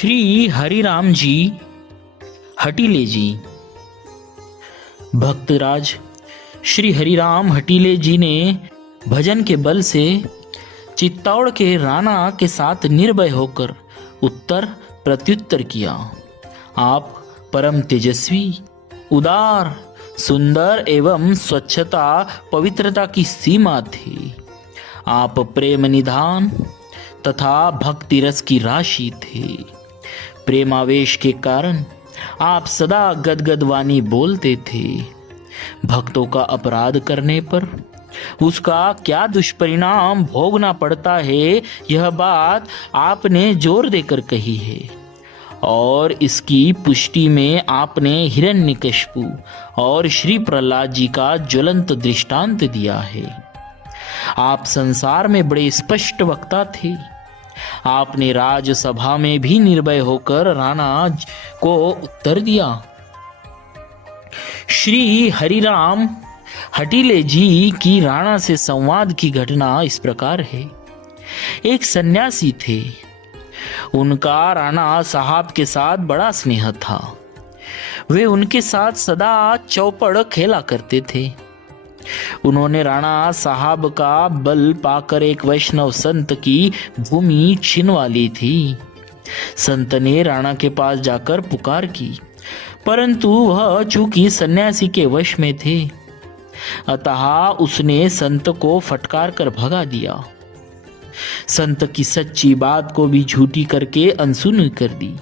श्री हरिराम जी हटीले जी। भक्तराज श्री हरिराम हटीले जी ने भजन के बल से चित्तौड़ के राणा के साथ निर्भय होकर उत्तर प्रत्युत्तर किया। आप परम तेजस्वी, उदार, सुंदर एवं स्वच्छता पवित्रता की सीमा थी। आप प्रेम निधान तथा भक्ति रस की राशि थे। प्रेमावेश के कारण आप सदा गदगद वाणी बोलते थे। भक्तों का अपराध करने पर उसका क्या दुष्परिणाम भोगना पड़ता है, यह बात आपने जोर देकर कही है और इसकी पुष्टि में आपने हिरण्यकशिपु और श्री प्रहलाद जी का ज्वलंत दृष्टांत दिया है। आप संसार में बड़े स्पष्ट वक्ता थे। आपने राजसभा में भी निर्भय होकर राणा को उत्तर दिया। श्री हरिराम हटीले जी की राणा से संवाद की घटना इस प्रकार है। एक सन्यासी थे। उनका राणा साहब के साथ बड़ा स्नेह था। वे उनके साथ सदा चौपड़ खेला करते थे। उन्होंने राणा साहब का बल पाकर एक वैष्णव संत की भूमि छीनवा ली थी। संत ने राणा के पास जाकर पुकार की, परंतु वह चूंकि सन्यासी के वश में थे, अतः उसने संत को फटकार कर भगा दिया। संत की सच्ची बात को भी झूठी करके अनसुनी कर दी।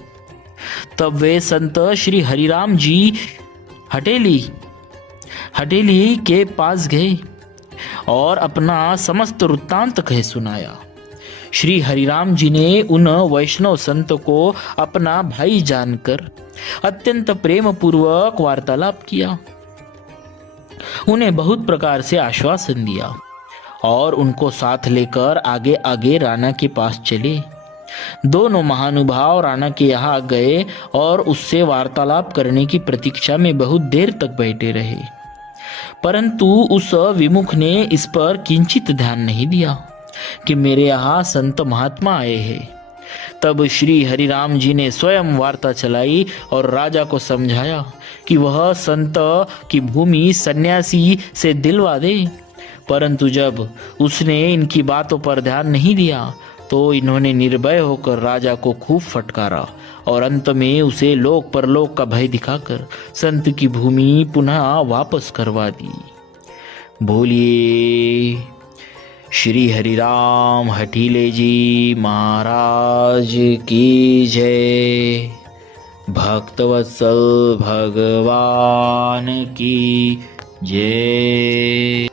तब वे संत श्री हरिराम जी हटेली के पास गए और अपना समस्त वृत्तांत कह सुनाया। श्री हरिराम जी ने उन वैष्णव संत को अपना भाई जानकर अत्यंत प्रेम पूर्वक वार्तालाप किया। उन्हें बहुत प्रकार से आश्वासन दिया और उनको साथ लेकर आगे आगे राणा के पास चले। दोनों महानुभाव राणा के यहाँ गए और उससे वार्तालाप करने की प्रतीक्षा में बहुत देर तक बैठे रहे, परंतु उस विमुख ने इस पर किंचित ध्यान नहीं दिया कि मेरे यहाँ संत महात्मा आए हैं। तब श्री हरिराम जी ने स्वयं वार्ता चलाई और राजा को समझाया कि वह संत की भूमि सन्यासी से दिलवा दे। परंतु जब उसने इनकी बातों पर ध्यान नहीं दिया तो इन्होंने निर्भय होकर राजा को खूब फटकारा और अंत में उसे लोक परलोक का भय दिखाकर संत की भूमि पुनः वापस करवा दी। बोलिए श्री हरिराम हटीले जी महाराज की जय। भक्तवत्सल भगवान की जय।